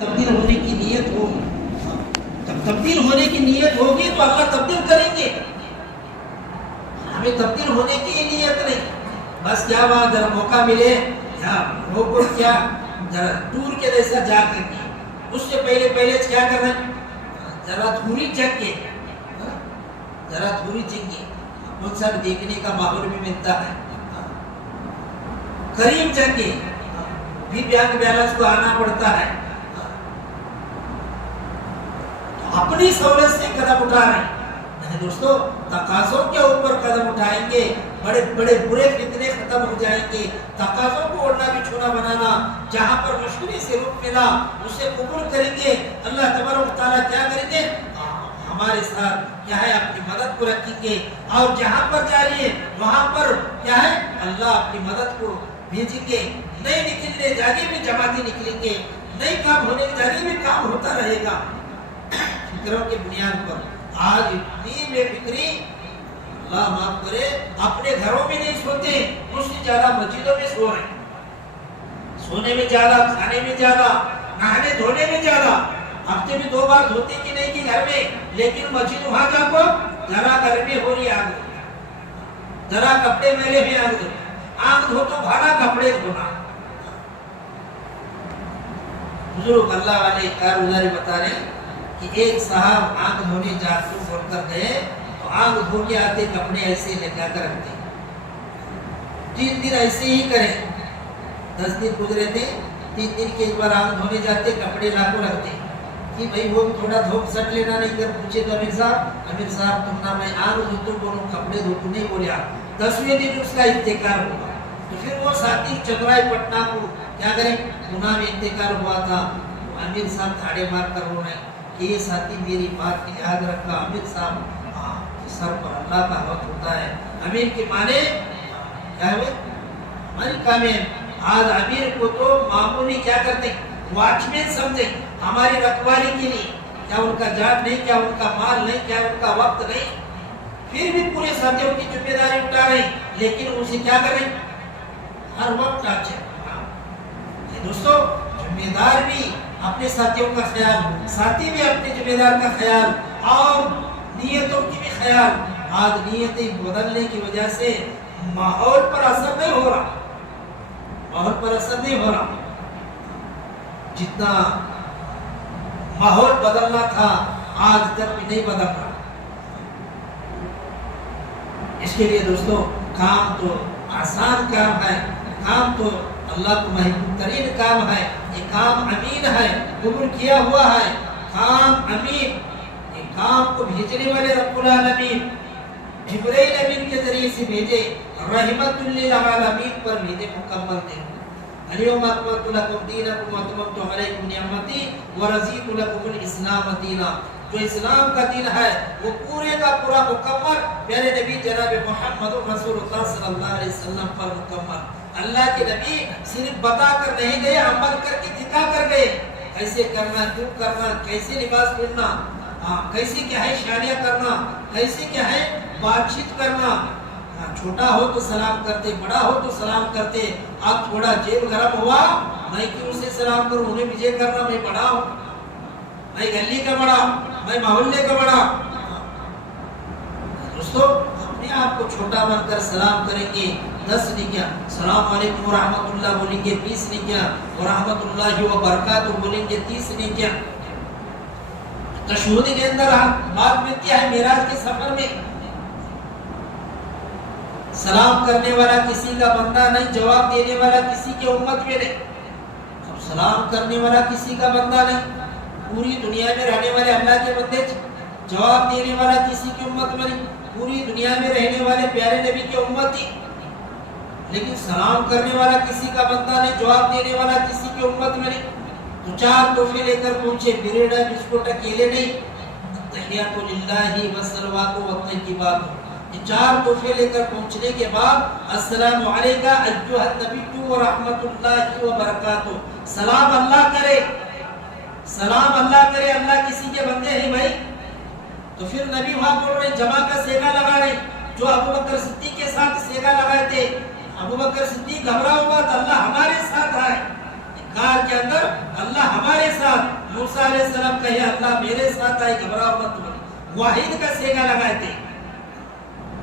تبدیل ہونے کی نیت ہوگی. جب تبدیل ہونے کی نیت ہوگی تو اللہ تبدیل کریں گے. ہمیں تبدیل ہونے کی نیت نہیں. بس کیا بات ذرا موقع ملے یا روکو کیا ذرا دور کے جیسا جا کر کے اس سے پہلے کیا کرنا ہے؟ ذرا دھوری چک کے ذرا دھوری چک کے ان سب دیکھنے کا ماحول بھی ملتا ہے. قریب چک کے بھی بینک بیلنس کو آنا پڑتا ہے. اپنی سہولت سے قدم اٹھا رہے ہیں دوستو. تقاضوں کے اوپر قدم اٹھائیں گے بڑے بڑے برے فتنے ختم ہو جائیں گے. تقاضوں کو اوڑھنا بچھونا بنانا جہاں پر مشکل سے رخ ملا اسے قبول کریں گے. اللہ تبارک و تعالیٰ کیا کریں گے؟ ہمارے ساتھ کیا ہے اپنی مدد کو رکھیں گے. اور جہاں پر جا رہی ہے وہاں پر کیا ہے اللہ اپنی مدد کو بھیجیں گے. نئے نکلنے جانے میں جماعتیں نکلیں گے. نئے کام ہونے جانے میں کام ہوتا رہے گا. فکروں کی بنیاد پر آج اتنی بے فکری اللہ معاف کرے اپنے گھروں میں نہیں سوتے اس سے زیادہ مسجدوں میں سو رہے ہیں. سونے میں زیادہ, کھانے میں زیادہ, نہانے دھونے میں زیادہ. ہفتے میں 2 بار دھوتے کی نہیں کی گھر میں, لیکن مسجد وہاں جا کو ذرا گرمی ہو رہی آگ دھو, ذرا کپڑے میلے بھی آگ دھو. آگ دھو تو بھانا کپڑے دھونا. بزرگ اللہ والے کارگزاری بتا رہے ہیں کہ ایک صاحب آنکھ دھونے جاتے بول کر گئے تو آنکھ دھو کے آتے کپڑے ایسے لگا کر رکھتے. 3 دن ایسے ہی کریں. 10 دن گزرے تھے, 3 دن کے ایک بار آنکھ دھونے جاتے کپڑے لا کو رکھتے کہ بھائی وہ تھوڑا دھوپ سٹ لینا. نہیں کر پوچھے تو امیر صاحب تم نہ میں آنکھ دھوتوں بولوں کپڑے دھوتوں نہیں بولے. 10ویں دن اس کا انتقال ہوا. تو پھر وہ ساتھی چترائی پٹنہ کو کیا کریں گناہ میں انتقال ہوا تھا. امیر صاحب تھاڑے مار کر رو رہے ہیں کہ یہ ساتھی میری بات کی یاد رکھا. امیر صاحب سر پر اللہ کا وقت ہوتا ہے. امیر کے معنی کیا ہوئے ہماری کامیں. آج امیر کو تو معمولی کیا کرتے واچ مین سمجھے ہماری رکھوالی کے لیے. کیا ان کا جان نہیں, کیا ان کا مال نہیں, کیا ان کا وقت نہیں, پھر بھی پورے ساتھیوں کی ذمہ داری اٹھا رہے ہیں. لیکن اسے کیا کریں ہر وقت ٹاچے. دوستو ذمہ دار بھی اپنے ساتھیوں کا خیال, ساتھی بھی اپنے ذمہ دار کا خیال, اور نیتوں کی بھی خیال. آج نیتیں بدلنے کی وجہ سے ماحول پر اثر نہیں ہو رہا. ماحول پر اثر نہیں ہو رہا. جتنا ماحول بدلنا تھا آج تک بھی نہیں بدل رہا. اس کے لیے دوستو کام تو آسان کام ہے, کام تو اللہ کو محبوب ترین کام ہے. یہ کام امین ہے, قبول کیا ہوا ہے. کام امین, یہ کام کو بھیجنے والے رب العالمین جبرائیل امین کے ذریعے سے بھیجے, رحمت للعالمین پر بھیجے, مکمل دے. الیوم اکملت لکم دینکم واتممت علیکم نعمتی ورضیت لکم الاسلام دینا. جو اسلام کا دین ہے وہ پورے کا پورا مکمل پیارے نبی جناب محمد رسول اللہ صلی اللہ علیہ وسلم پر مکمل. اللہ کے نبی صرف بتا کر نہیں گئے, عمل کر کے دکھا کر گئے. کیسے کرنا, کیوں کرنا, کیسے لباس پہننا, کیسے کیا ہے شادیاں کرنا, کیسے کیا ہے بات چیت کرنا. چھوٹا ہو تو سلام کرتے, بڑا ہو تو سلام کرتے. اب تھوڑا جیب گرم ہوا میں کیوں سے سلام کروں, انہیں مجھے کرنا, میں بڑا ہوں, میں گلی کا بڑا, میں محلے کا بڑا. دوستو اپنے آپ کو چھوٹا مان کر سلام کریں گے 10 نہیں کیا السلام علیکم ورحمۃ اللہ بولیں گے 20 نہیں کیا ورحمۃ اللہ وبرکاتہ بولیں گے 30 نہیں کیا. تشہد کے اندر بات ملتی ہے معراج کے سفر میں سلام کرنے والا کسی کا بندہ نہیں, جواب دینے والا کسی کی امت میں نہیں. اب سلام کرنے والا کسی کا بندہ نہیں, پوری دنیا میں رہنے والے اللہ کے بندے. جواب دینے والا کسی کی امت میں نہیں, پوری دنیا میں رہنے والے پیارے نبی کی امت ہی. لیکن سلام کرنے والا کسی کا بندہ نہیں, جواب دینے والا کسی کی امت میں نہیں. تو 4 تحفے لے کر پہنچے, بریڈ بسکٹ اکیلے نہیں. تحیات للہ والصلوات والطیبات, یہ 4 تحفے لے کر پہنچنے کے بعد السلام علیکہ ایھا النبی ورحمۃ اللہ وبرکاتہ. سلام اللہ کرے, سلام اللہ کرے, اللہ کسی کے بندے ہیں بھائی. تو پھر نبی وہاں بول رہے جمع کا سیگا لگا رہے, جو ابو بکر صدیق کے ساتھ سیگا لگائے تھے. ابو بکر صدیق گھبرا ہوا تو اللہ ہمارے ساتھ ہے, کار کے اندر اللہ ہمارے ساتھ. موسیٰ علیہ السلام کہے اللہ میرے ساتھ آئے گھبراؤ مت واحد کا سیگا لگائے تھے،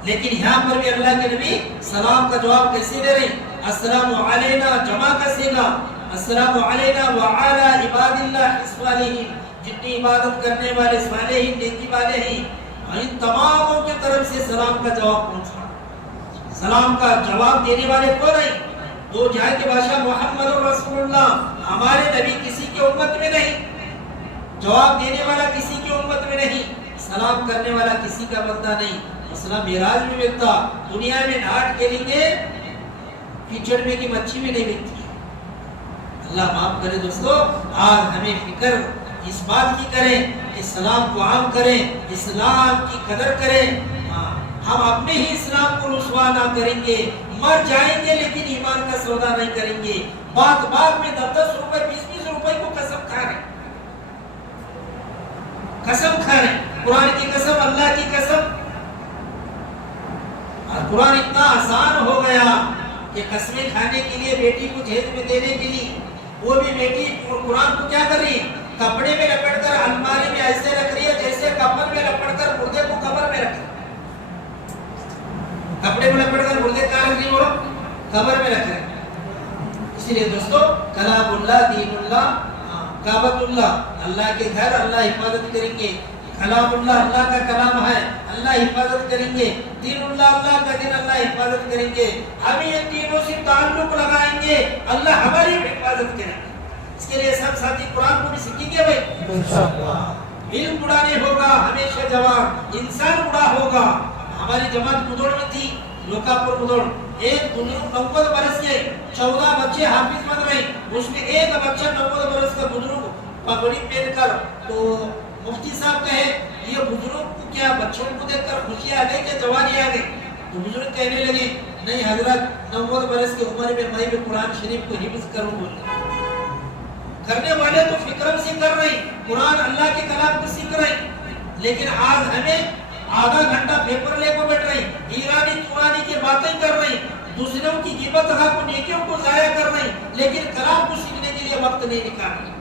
لیکن یہاں پر بھی اللہ کے نبی سلام کا جواب کیسے دے رہے ہیں؟ السلام علینا جمع کا سیگا، السلام علینا وعلی عباد اللہ الصالحین، جتنی عبادت کرنے والے صالحین نیکی والے ہیں ان تماموں کی طرف سے سلام کا جواب پہنچا۔ سلام کا جواب دینے والے کون ہیں؟ دو جہاں کے بادشاہ محمد رسول اللہ، ہمارے نبی کسی کی امت میں نہیں، جواب دینے والا کسی کی امت میں نہیں، سلام کرنے والا کسی کا بندہ نہیں۔ مسئلہ معراج میں ملتا، دنیا میں ناٹ کے لیے کیچڑ میں کی مچھی میں نہیں ملتی۔ اللہ معاف کرے دوستو، آج ہمیں فکر اس بات کی کریں کہ اسلام کو عام کریں، اسلام کی قدر کریں۔ ہم اپنے ہی اسلام کو رسوا نہ کریں گے، مر جائیں گے لیکن ایمان کا سودا نہیں کریں گے۔ بات بات میں 10 روپے 20 روپے کو قسم کھا رہے، قسم کھا رہے، قرآن کی قسم، اللہ کی قسم۔ اور قرآن اتنا آسان ہو گیا کہ قسمیں کھانے کے لیے بیٹی کو جہیز میں دینے کے لیے وہ بھی بیٹی قرآن کو کیا کر رہی ہے؟ کپڑے میں لپٹ کر الماری میں ایسے رکھ رہی ہے جیسے کفن میں لپٹ کر مردے کو قبر میں رکھ رہی ہے۔ کپڑے میں لپٹ کر مردے کہاں رکھ رہی وہ قبر میں رکھ رہے ہیں۔ اسی لیے دوستو کلام اللہ، دین اللہ، کعبۃ اللہ، اللہ کے گھر اللہ حفاظت کریں گے، کلام اللہ اللہ کا کلام ہے اللہ حفاظت کریں گے، دین اللہ اللہ کا دین اللہ حفاظت کریں گے۔ ہم یہ تینوں سے تعلق لگائیں گے، اللہ ہماری حفاظت کریں گے۔ اس کے لیے سب ساتھی قرآن کو بھی سیکھیں گے بھائی انشاءاللہ۔ علم بڑا نہیں ہوگا ہمیشہ جوان، انسان بڑا ہوگا۔ ہماری جماعت مدوڑ میں تھی، لوکاپور مدوڑ، ایک 90 برس کے 14 بچے حافظ بن رہے، اس میں ایک بچہ 90 برس کا بزرگ پگڑی پہن کر، تو مفتی صاحب کہے یہ بزرگ کو کیا بچوں کو دیکھ کر خوشی آ گئی کہ جوانی آ گئی؟ تو بزرگ کہنے لگے نہیں حضرت 90 برس کی عمر میں میں بھی قرآن شریف کو حفظ کروں بولے۔ کرنے والے تو فکرم سے کر رہے ہیں، قرآن اللہ کے کلام کو سیکھ رہے ہیں، لیکن آج ہمیں آدھا گھنٹہ پیپر لے کو بیٹھ رہے ہیں، ایرانی تورانی کی باتیں کر رہے ہیں، دوسروں کی غیبت حق و نیکیوں کو ضائع کر رہے ہیں، لیکن کلام کو سیکھنے کے لیے وقت نہیں نکال رہے۔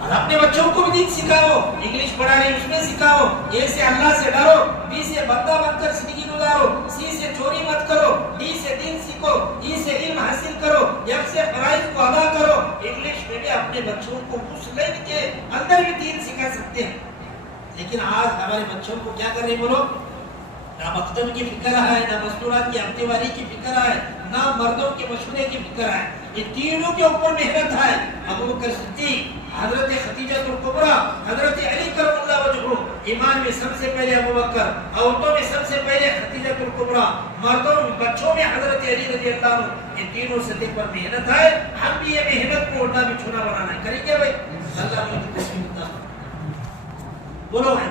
اور اپنے بچوں کو بھی دین سکھاؤ، انگلش پڑھا رہے اس میں سکھاؤ، اے سے اللہ سے ڈرو، بی سے بندہ بن کر زندگی گزارو، سی سے چوری مت کرو، ڈی سے دین سیکھو، ای سے علم حاصل کرو، ایف سے فرائض کو ادا کرو۔ انگلش میں بھی اپنے بچوں کو مسلم کے اندر بھی دین سکھا سکتے ہیں، لیکن آج ہمارے بچوں کو کیا کر رہے بولو؟ نہ مکتب کی فکر ہے، نہ مستورات کی ہفتے والی کی فکر ہے، نہ مردوں کے مشورے کی فکر ہے۔ یہ تینوں کے اوپر محنت ہے۔ ابو بکر صدیق، حضرت خدیجہ الکبریٰ، حضرت علی کرم اللہ وجہہ، ایمان میں سب سے پہلے ابو بکر، عورتوں میں سب سے پہلے خدیجہ الکبریٰ، مردوں بچوں میں حضرت علی رضی اللہ عنہ۔ یہ تینوں صدیق پر محنت ہے، ہم بھی یہ محنت کو اڑنا بچھونا بنانا ہے، کریں گے بھائی؟ اللہ کی تسلیم بولو ہے۔